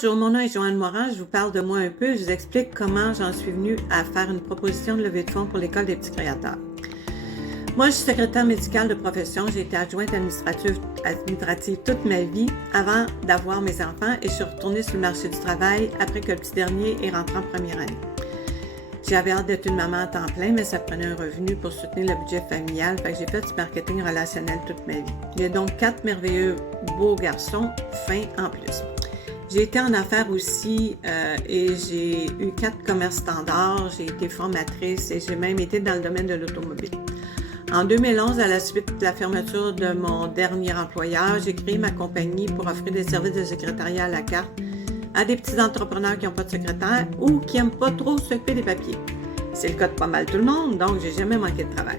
Bonjour, mon nom est Joanne Morin, je vous parle de moi un peu, je vous explique comment j'en suis venue à faire une proposition de levée de fonds pour l'École des petits créateurs. Moi, je suis secrétaire médicale de profession, j'ai été adjointe administrative toute ma vie avant d'avoir mes enfants et je suis retournée sur le marché du travail après que le petit dernier est rentré en première année. J'avais hâte d'être une maman à temps plein, mais ça prenait un revenu pour soutenir le budget familial, fait que j'ai fait du marketing relationnel toute ma vie. Il y a donc 4 merveilleux beaux garçons, fins en plus. J'ai été en affaires aussi et j'ai eu 4 commerces standards, j'ai été formatrice et j'ai même été dans le domaine de l'automobile. En 2011, à la suite de la fermeture de mon dernier employeur, j'ai créé ma compagnie pour offrir des services de secrétariat à la carte à des petits entrepreneurs qui n'ont pas de secrétaire ou qui n'aiment pas trop s'occuper des papiers. C'est le cas de pas mal tout le monde, donc j'ai jamais manqué de travail.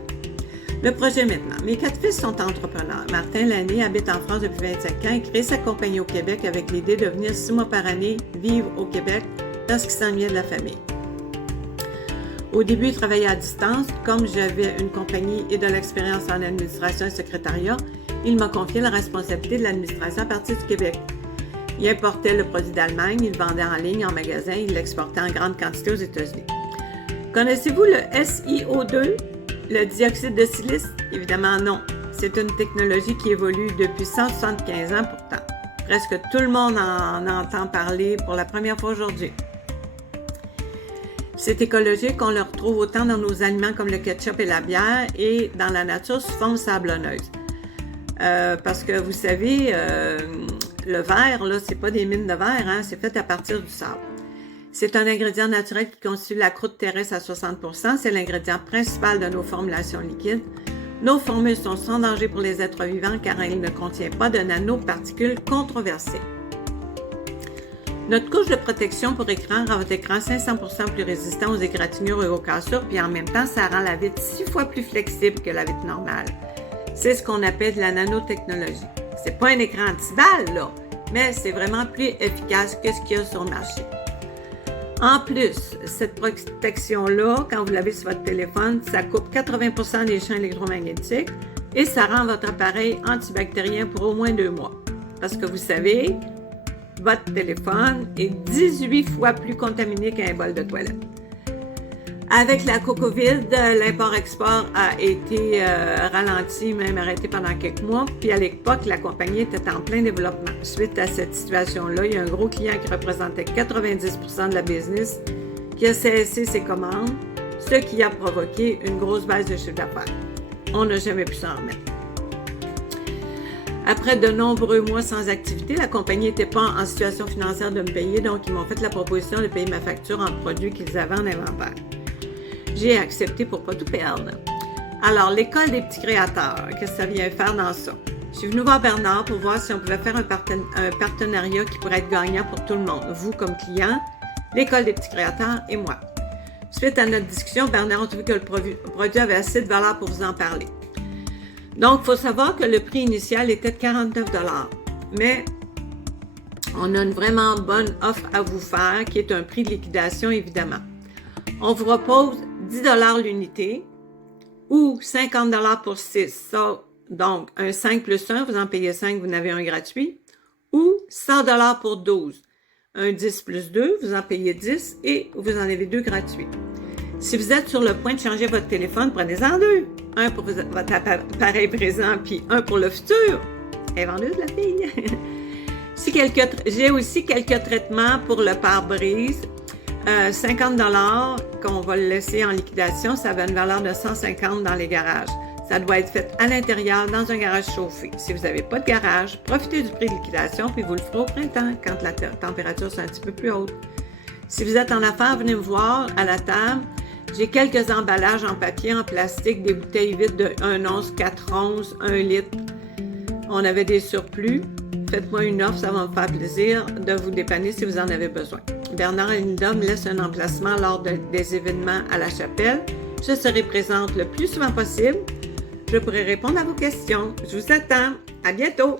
Le projet maintenant. Mes 4 fils sont entrepreneurs. Martin Lanné habite en France depuis 25 ans et crée sa compagnie au Québec avec l'idée de venir 6 mois par année vivre au Québec parce qu'il s'ennuyait de la famille. Au début, il travaillait à distance. Comme j'avais une compagnie et de l'expérience en administration et secrétariat, il m'a confié la responsabilité de l'administration à partir du Québec. Il importait le produit d'Allemagne, il le vendait en ligne, en magasin, il l'exportait en grande quantité aux États-Unis. Connaissez-vous le SiO2? Le dioxyde de silice? Évidemment non. C'est une technologie qui évolue depuis 175 ans pourtant. Presque tout le monde en entend parler pour la première fois aujourd'hui. C'est écologique, on le retrouve autant dans nos aliments comme le ketchup et la bière et dans la nature sous forme sablonneuse. Parce que vous savez, le verre, là, c'est pas des mines de verre, hein, c'est fait à partir du sable. C'est un ingrédient naturel qui constitue la croûte terrestre à 60%. C'est l'ingrédient principal de nos formulations liquides. Nos formules sont sans danger pour les êtres vivants car elles ne contiennent pas de nanoparticules controversées. Notre couche de protection pour écran rend votre écran 500% plus résistant aux égratignures et aux cassures, puis en même temps, ça rend la vitre 6 fois plus flexible que la vitre normale. C'est ce qu'on appelle de la nanotechnologie. C'est pas un écran anti-balle, là, mais c'est vraiment plus efficace que ce qu'il y a sur le marché. En plus, cette protection-là, quand vous l'avez sur votre téléphone, ça coupe 80% des champs électromagnétiques et ça rend votre appareil antibactérien pour au moins 2 mois. Parce que vous savez, votre téléphone est 18 fois plus contaminé qu'un bol de toilette. Avec la COVID, l'import-export a été ralenti, même arrêté pendant quelques mois. Puis à l'époque, la compagnie était en plein développement. Suite à cette situation-là, il y a un gros client qui représentait 90% de la business qui a cessé ses commandes, ce qui a provoqué une grosse baisse de chiffre d'affaires. On n'a jamais pu s'en remettre. Après de nombreux mois sans activité, la compagnie n'était pas en situation financière de me payer, donc ils m'ont fait la proposition de payer ma facture en produits qu'ils avaient en inventaire. J'ai accepté pour ne pas tout perdre. Alors, l'École des petits créateurs, qu'est-ce que ça vient faire dans ça? Je suis venue voir Bernard pour voir si on pouvait faire un partenariat qui pourrait être gagnant pour tout le monde. Vous comme client, l'École des petits créateurs et moi. Suite à notre discussion, Bernard a trouvé que le produit avait assez de valeur pour vous en parler. Donc, il faut savoir que le prix initial était de 49 $. Mais on a une vraiment bonne offre à vous faire qui est un prix de liquidation, évidemment. On vous propose 10 $ l'unité ou 50 $ pour 6. Ça, donc, un 5 plus 1, vous en payez 5, vous en avez un gratuit. Ou 100 $ pour 12. Un 10 plus 2, vous en payez 10 et vous en avez 2 gratuits. Si vous êtes sur le point de changer votre téléphone, prenez-en 2. Un pour votre appareil présent, puis un pour le futur. Elle est vendeuse, la fille. J'ai aussi quelques traitements pour le pare-brise. 50 $ qu'on va le laisser en liquidation, ça va une valeur de 150 dans les garages. Ça doit être fait à l'intérieur, dans un garage chauffé. Si vous n'avez pas de garage, profitez du prix de liquidation, puis vous le ferez au printemps, quand la température sera un petit peu plus haute. Si vous êtes en affaires, venez me voir à la table. J'ai quelques emballages en papier, en plastique, des bouteilles vides de 1 once, 4 onces, 1 litre. On avait des surplus. Faites-moi une offre, ça va me faire plaisir de vous dépanner si vous en avez besoin. Bernard et Linda me laissent un emplacement lors des événements à la chapelle. Je serai présente le plus souvent possible. Je pourrai répondre à vos questions. Je vous attends. À bientôt!